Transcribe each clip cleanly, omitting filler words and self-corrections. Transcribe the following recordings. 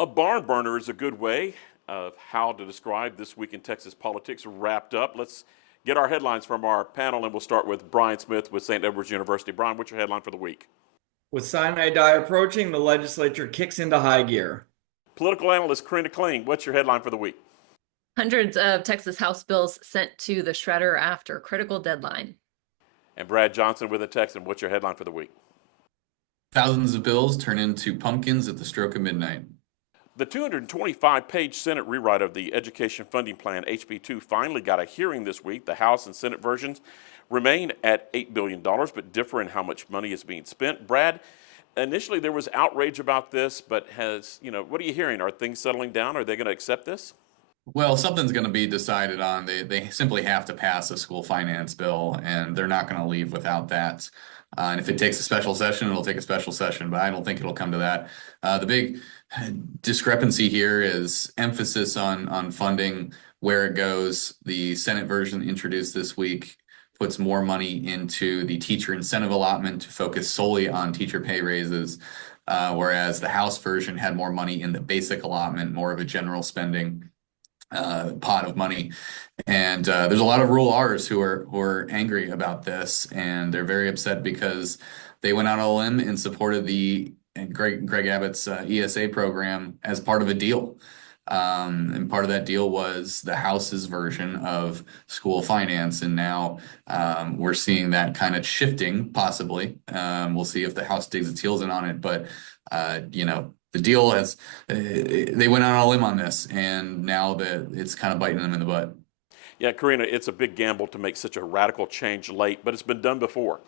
A barn burner is a good way of how to describe this week in Texas politics wrapped up. Let's get our headlines from our panel, and we'll start with Brian Smith with St. Edward's University. Brian, what's your headline for the week? With Sinai Day approaching, the legislature kicks into high gear. Political analyst Cornyn Paxton, what's your headline for the week? Hundreds of Texas House bills sent to the shredder after critical deadline. And Brad Johnson with the Texan, what's your headline for the week? Thousands of bills turn into pumpkins at the stroke of midnight. The 225-page Senate rewrite of the Education Funding Plan, HB 2, finally got a hearing this week. The House and Senate versions remain at $8 billion, but differ in how much money is being spent. Brad, initially there was outrage about this, but what are you hearing? Are things settling down? Are they going to accept this? Well, something's going to be decided on. They simply have to pass a school finance bill, and they're not going to leave without that. And if it takes a special session, it'll take a special session, but I don't think it'll come to that. The big discrepancy here is emphasis on funding, where it goes. The Senate version introduced this week puts more money into the teacher incentive allotment to focus solely on teacher pay raises, whereas the House version had more money in the basic allotment, more of a general spending pot of money. And there's a lot of rural R's who are angry about this, and they're very upset because they went out on a limb and supported the Greg Abbott's ESA program as part of a deal. And part of that deal was the House's version of school finance. And now we're seeing that kind of shifting, possibly. We'll see if the House digs its heels in on it. But, the deal they went out on a limb on this, and now it's kind of biting them in the butt. Yeah, Karina, it's a big gamble to make such a radical change late, but it's been done before.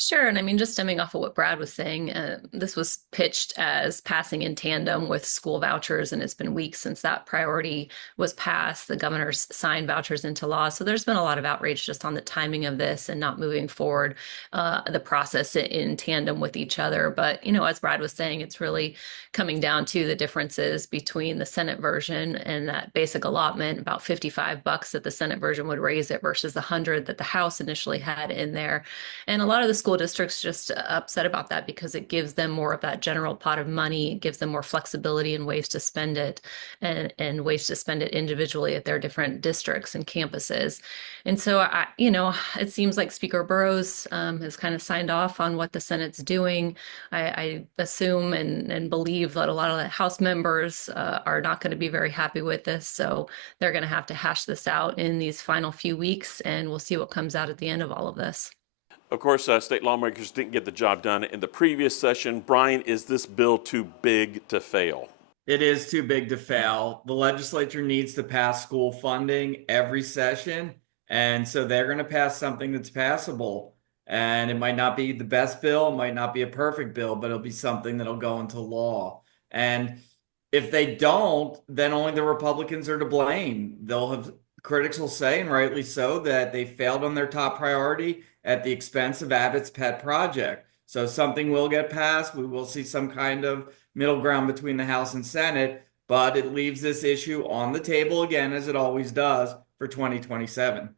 Sure. And I mean, just stemming off of what Brad was saying, this was pitched as passing in tandem with school vouchers, and it's been weeks since that priority was passed. The governor's signed vouchers into law. So there's been a lot of outrage just on the timing of this and not moving forward the process in tandem with each other. But, as Brad was saying, it's really coming down to the differences between the Senate version and that basic allotment, about $55 that the Senate version would raise it versus the 100 that the House initially had in there. And a lot of the school districts just upset about that because it gives them more of that general pot of money. It gives them more flexibility and ways to spend it and ways to spend it individually at their different districts and campuses. And so, it seems like Speaker Burrows has kind of signed off on what the Senate's doing. I assume and believe that a lot of the House members are not going to be very happy with this. So they're going to have to hash this out in these final few weeks, and we'll see what comes out at the end of all of this. Of course, state lawmakers didn't get the job done in the previous session. Brian, is this bill too big to fail? It is too big to fail. The legislature needs to pass school funding every session, and so they're going to pass something that's passable. And it might not be the best bill, it might not be a perfect bill, but it'll be something that'll go into law. And if they don't, then only the Republicans are to blame. Critics will say, and rightly so, that they failed on their top priority at the expense of Abbott's pet project. So something will get passed. We will see some kind of middle ground between the House and Senate, but it leaves this issue on the table again, as it always does, for 2027.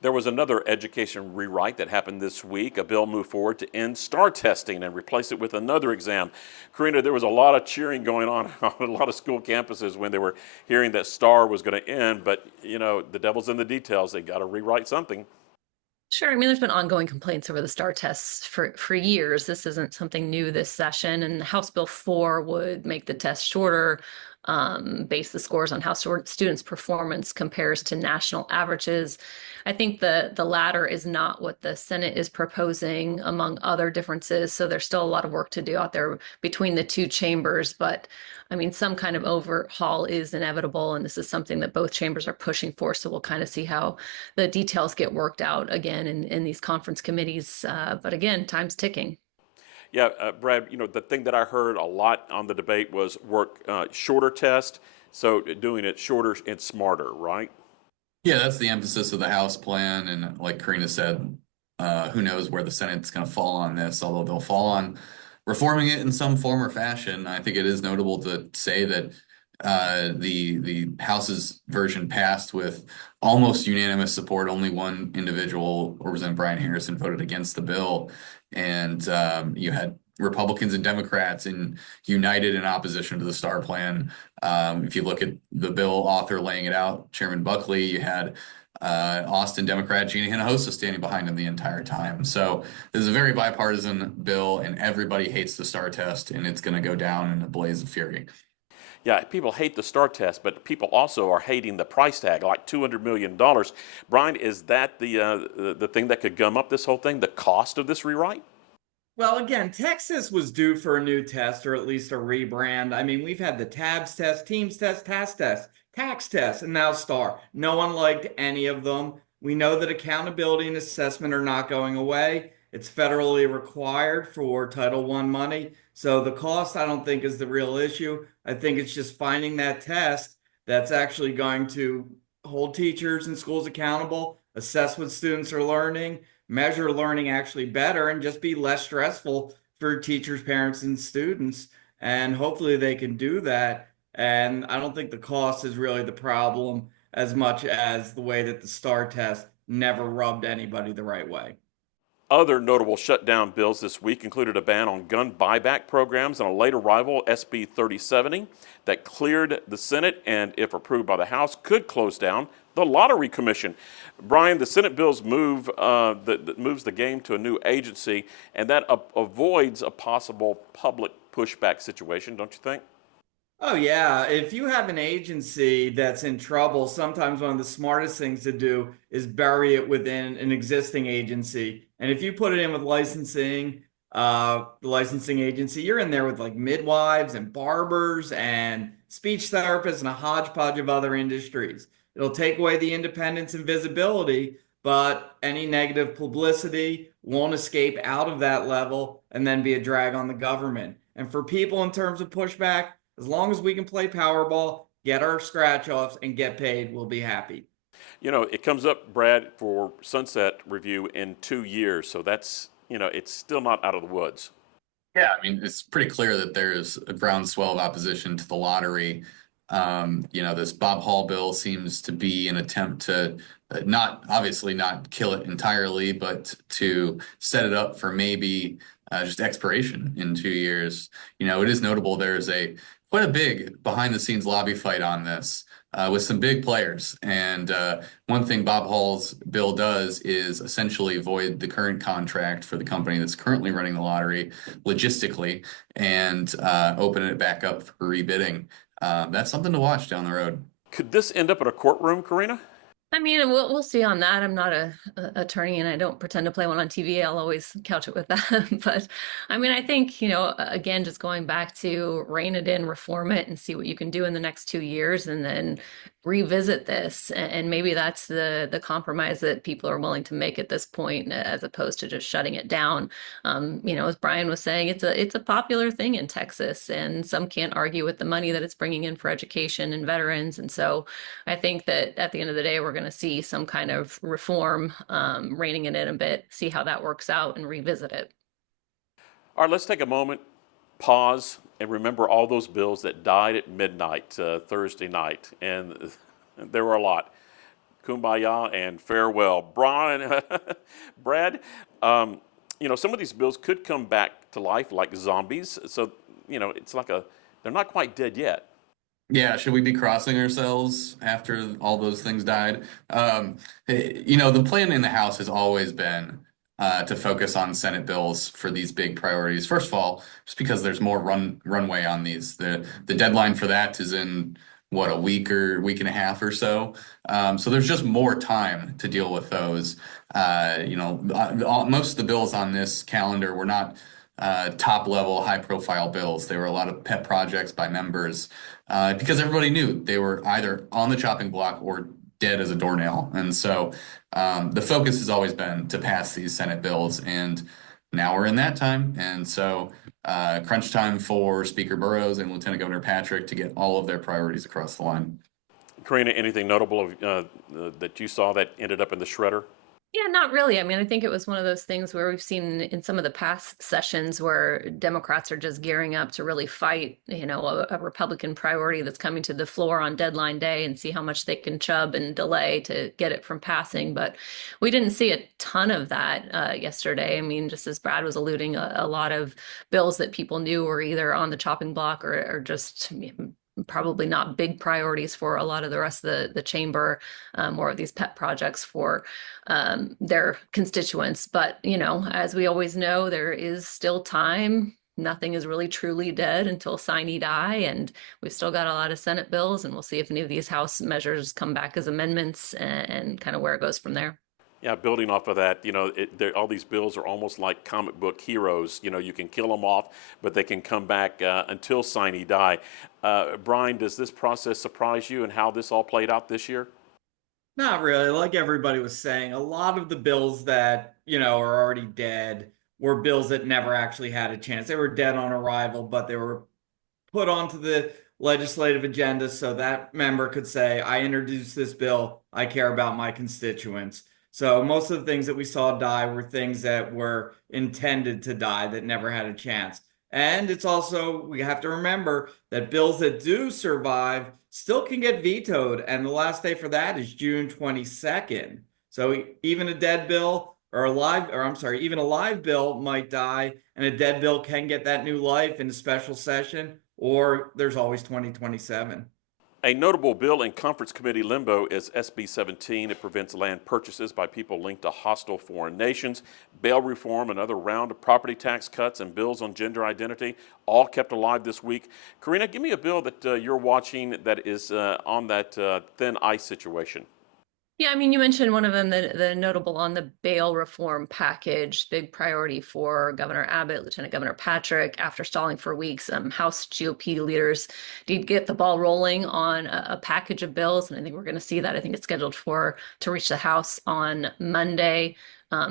There was another education rewrite that happened this week. A bill moved forward to end STAAR testing and replace it with another exam. Karina, there was a lot of cheering going on a lot of school campuses when they were hearing that STAAR was going to end. But, the devil's in the details. They got to rewrite something. Sure. I mean, there's been ongoing complaints over the STAAR tests for years. This isn't something new this session. And House Bill 4 would make the test shorter, base the scores on how students' performance compares to national averages. I think the latter is not what the Senate is proposing, among other differences. So there's still a lot of work to do out there between the two chambers. But I mean, some kind of overhaul is inevitable, and this is something that both chambers are pushing for. So we'll kind of see how the details get worked out again in these conference committees. But again, time's ticking. Yeah, Brad, the thing that I heard a lot on the debate was shorter test, so doing it shorter and smarter, right? Yeah, that's the emphasis of the House plan. And like Karina said, who knows where the Senate's going to fall on this, although they'll fall on reforming it in some form or fashion. I think it is notable to say that the House's version passed with almost unanimous support. Only one individual, Representative Brian Harrison, voted against the bill. And you had Republicans and Democrats united in opposition to the STAAR plan. If you look at the bill author laying it out, Chairman Buckley, you had Austin Democrat Gina Hinojosa standing behind him the entire time. So this is a very bipartisan bill, and everybody hates the STAAR test, and it's going to go down in a blaze of fury. Yeah, people hate the STAAR test, but people also are hating the price tag, like $200 million. Brian, is that the thing that could gum up this whole thing, the cost of this rewrite? Well, again, Texas was due for a new test or at least a rebrand. I mean, we've had the TABS test, TEAMS test, tax test, and now STAAR. No one liked any of them. We know that accountability and assessment are not going away. It's federally required for Title I money. So the cost, I don't think, is the real issue. I think it's just finding that test that's actually going to hold teachers and schools accountable, assess what students are learning, measure learning actually better, and just be less stressful for teachers, parents, and students. And hopefully they can do that. And I don't think the cost is really the problem as much as the way that the STAAR test never rubbed anybody the right way. Other notable shutdown bills this week included a ban on gun buyback programs and a late arrival SB 3070 that cleared the Senate and, if approved by the House, could close down the Lottery Commission. Brian, the Senate bills move that moves the game to a new agency, and that avoids a possible public pushback situation, don't you think? Oh, yeah. If you have an agency that's in trouble, sometimes one of the smartest things to do is bury it within an existing agency. And if you put it in with licensing, the licensing agency, you're in there with like midwives and barbers and speech therapists and a hodgepodge of other industries. It'll take away the independence and visibility, but any negative publicity won't escape out of that level and then be a drag on the government. And for people in terms of pushback, as long as we can play Powerball, get our scratch offs, and get paid, we'll be happy. You know, it comes up, Brad, for sunset review in 2 years, so that's, it's still not out of the woods. Yeah, I mean, it's pretty clear that there's a groundswell of opposition to the lottery. This Bob Hall bill seems to be an attempt to obviously not kill it entirely, but to set it up for maybe just expiration in 2 years. It is notable there's quite a big behind the scenes lobby fight on this with some big players. And one thing Bob Hall's bill does is essentially void the current contract for the company that's currently running the lottery logistically and open it back up for rebidding. That's something to watch down the road. Could this end up at a courtroom, Karina? I mean, we'll see on that. I'm not a attorney, and I don't pretend to play one on TV. I'll always couch it with that. But I mean, I think, again, just going back to rein it in, reform it, and see what you can do in the next 2 years, and then revisit this. And maybe that's the compromise that people are willing to make at this point, as opposed to just shutting it down. As Brian was saying, it's a popular thing in Texas, and some can't argue with the money that it's bringing in for education and veterans. And so I think that at the end of the day, we're going to see some kind of reform, reining it in a bit, see how that works out, and revisit it. All right, let's take a moment, pause, and remember all those bills that died at midnight Thursday night. And there were a lot. Kumbaya and farewell. Brian, Brad, some of these bills could come back to life like zombies. So, it's like they're not quite dead yet. Yeah, should we be crossing ourselves after all those things died? The plan in the House has always been to focus on Senate bills for these big priorities. First of all, just because there's more runway on these. The deadline for that is in a week or week and a half or so. So there's just more time to deal with those. Most of the bills on this calendar were not top level, high profile bills. They were a lot of pet projects by members because everybody knew they were either on the chopping block or dead as a doornail. And so the focus has always been to pass these Senate bills. And now we're in that time. And so crunch time for Speaker Burrows and Lieutenant Governor Patrick to get all of their priorities across the line. Karina, anything notable that you saw that ended up in the shredder? Yeah, not really. I mean, I think it was one of those things where we've seen in some of the past sessions where Democrats are just gearing up to really fight, a Republican priority that's coming to the floor on deadline day and see how much they can chub and delay to get it from passing. But we didn't see a ton of that yesterday. I mean, just as Brad was alluding, a lot of bills that people knew were either on the chopping block or just probably not big priorities for a lot of the rest of the chamber, more of these pet projects for their constituents. But, as we always know, there is still time. Nothing is really truly dead until sine die, and we've still got a lot of Senate bills, and we'll see if any of these House measures come back as amendments and kind of where it goes from there. Yeah, building off of that, all these bills are almost like comic book heroes. You can kill them off, but they can come back until sine die. Brian, does this process surprise you and how this all played out this year? Not really. Like everybody was saying, a lot of the bills that, are already dead were bills that never actually had a chance. They were dead on arrival, but they were put onto the legislative agenda so that member could say, I introduced this bill. I care about my constituents. So most of the things that we saw die were things that were intended to die that never had a chance. And it's also, we have to remember that bills that do survive still can get vetoed. And the last day for that is June 22nd. So even a dead bill even a live bill might die, and a dead bill can get that new life in a special session, or there's always 2027. A notable bill in Conference Committee limbo is SB 17. It prevents land purchases by people linked to hostile foreign nations. Bail reform, another round of property tax cuts, and bills on gender identity, all kept alive this week. Karina, give me a bill that you're watching that is on that thin ice situation. Yeah, I mean, you mentioned one of them, the notable on the bail reform package, big priority for Governor Abbott, Lieutenant Governor Patrick. After stalling for weeks, House GOP leaders did get the ball rolling on a package of bills, and I think we're going to see that. I think it's scheduled to reach the House on Monday.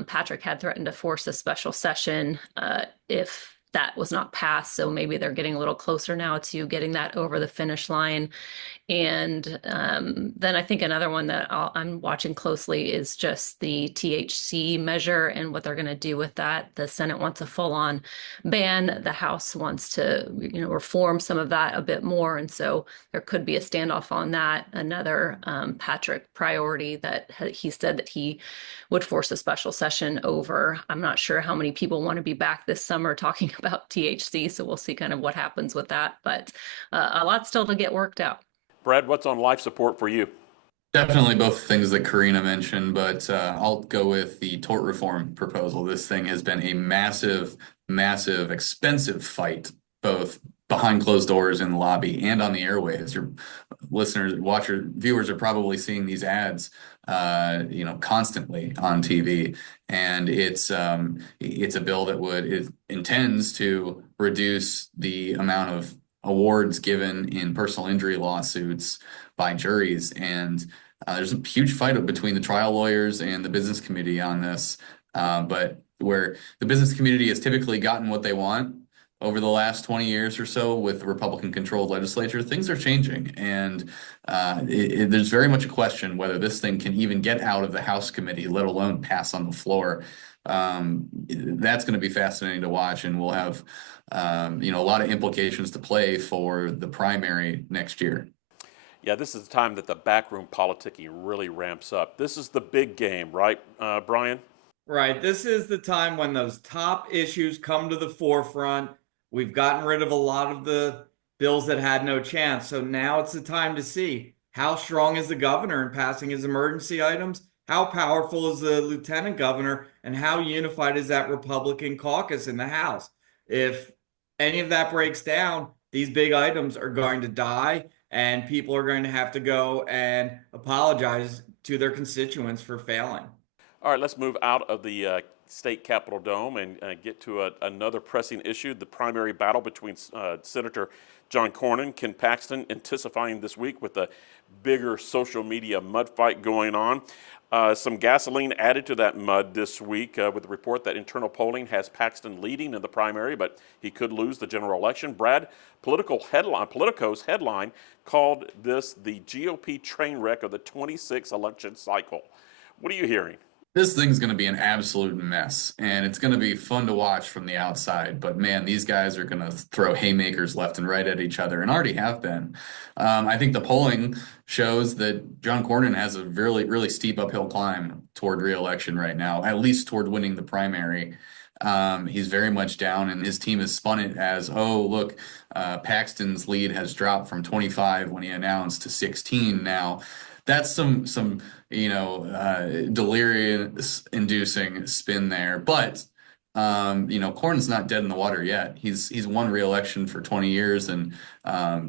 Patrick had threatened to force a special session if that was not passed, so maybe they're getting a little closer now to getting that over the finish line. And then I think another one that I'm watching closely is just the THC measure and what they're going to do with that. The Senate wants a full-on ban. The House wants to, reform some of that a bit more. And so there could be a standoff on that. Another Patrick priority that he said that he would force a special session over. I'm not sure how many people want to be back this summer talking about THC. So we'll see kind of what happens with that. But a lot still to get worked out. Brad, what's on life support for you? Definitely both things that Karina mentioned, but I'll go with the tort reform proposal. This thing has been a massive, massive, expensive fight, both behind closed doors in the lobby and on the airwaves. Your listeners, watchers, viewers are probably seeing these ads, constantly on TV. And it's a bill that it intends to reduce the amount of awards given in personal injury lawsuits by juries. And there's a huge fight between the trial lawyers and the business committee on this. But where the business community has typically gotten what they want over the last 20 years or so with the Republican-controlled legislature, things are changing. And there's very much a question whether this thing can even get out of the House committee, let alone pass on the floor. That's going to be fascinating to watch, and we'll have a lot of implications to play for the primary next year. Yeah, this is the time that the backroom politicking really ramps up. This is the big game, right, Brian? Right. This is the time when those top issues come to the forefront. We've gotten rid of a lot of the bills that had no chance. So now it's the time to see how strong is the governor in passing his emergency items, how powerful is the lieutenant governor, and how unified is that Republican caucus in the House. If any of that breaks down, these big items are going to die, and people are going to have to go and apologize to their constituents for failing. All right, let's move out of the state capitol dome and get to another pressing issue, the primary battle between Senator John Cornyn, Ken Paxton, intensifying this week with a bigger social media mud fight going on. Some gasoline added to that mud this week with the report that internal polling has Paxton leading in the primary, but he could lose the general election. Brad, Politico's headline called this the GOP train wreck of the 26 election cycle. What are you hearing? This thing's going to be an absolute mess, and it's going to be fun to watch from the outside. But man, these guys are going to throw haymakers left and right at each other, and already have been. I think the polling shows that John Cornyn has a really, really steep uphill climb toward re-election right now, at least toward winning the primary. He's very much down, and his team has spun it as, oh, look, Paxton's lead has dropped from 25 when he announced to 16 now. That's some delirious inducing spin there. But Cornyn's not dead in the water yet. He's won re-election for 20 years, and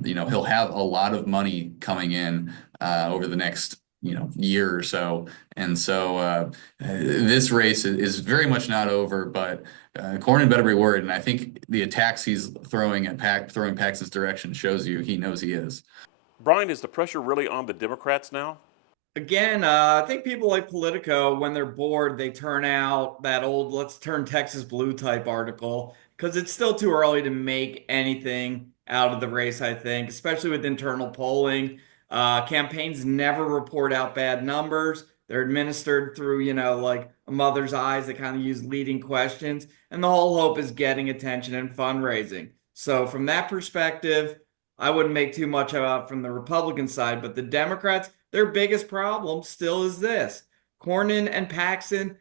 he'll have a lot of money coming in over the next year or so. And so this race is very much not over, but Cornyn better be worried. And I think the attacks he's throwing at throwing Paxton's direction shows you he knows he is. Brian, is the pressure really on the Democrats now? Again, I think people like Politico, when they're bored, they turn out that old "let's turn Texas blue" type article, because it's still too early to make anything out of the race, I think, especially with internal polling. Campaigns never report out bad numbers. They're administered through, like a mother's eyes that kind of use leading questions. And the whole hope is getting attention and fundraising. So from that perspective, I wouldn't make too much out from the Republican side, but the Democrats, their biggest problem still is this: Cornyn and Paxton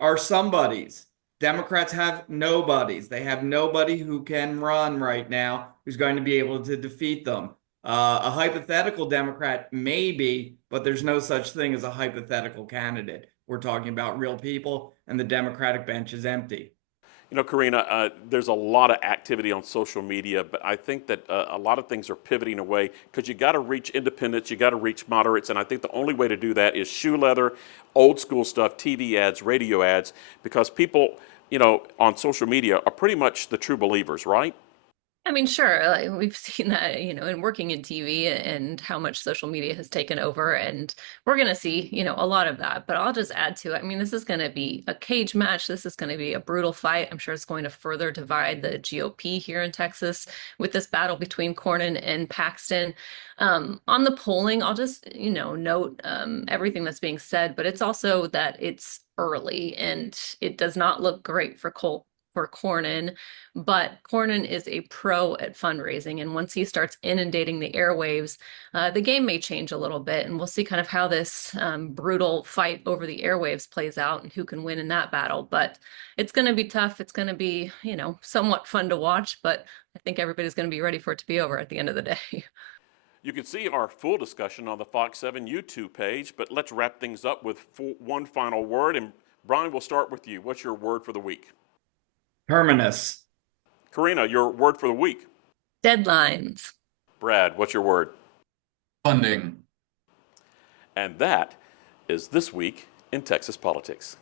are somebodies. Democrats have nobodies. They have nobody who can run right now who's going to be able to defeat them. A hypothetical Democrat, maybe, but there's no such thing as a hypothetical candidate. We're talking about real people, and the Democratic bench is empty. Karina, there's a lot of activity on social media, but I think that a lot of things are pivoting away because you got to reach independents, you got to reach moderates, and I think the only way to do that is shoe leather, old school stuff, TV ads, radio ads, because people, on social media are pretty much the true believers, right? I mean, sure, like we've seen that, in working in TV and how much social media has taken over, and we're going to see, a lot of that. But I'll just add to it. I mean, this is going to be a cage match. This is going to be a brutal fight. I'm sure it's going to further divide the GOP here in Texas with this battle between Cornyn and Paxton. On the polling, I'll just, note everything that's being said, but it's also that it's early and it does not look great for Cornyn, but Cornyn is a pro at fundraising, and once he starts inundating the airwaves, the game may change a little bit, and we'll see kind of how this brutal fight over the airwaves plays out and who can win in that battle. But it's going to be tough. It's going to be, somewhat fun to watch, but I think everybody's going to be ready for it to be over at the end of the day. You can see our full discussion on the Fox 7 YouTube page, but let's wrap things up with one final word. And Brian, we'll start with you. What's your word for the week? Terminus. Karina, your word for the week? Deadlines. Brad, what's your word? Funding. And that is This Week in Texas Politics.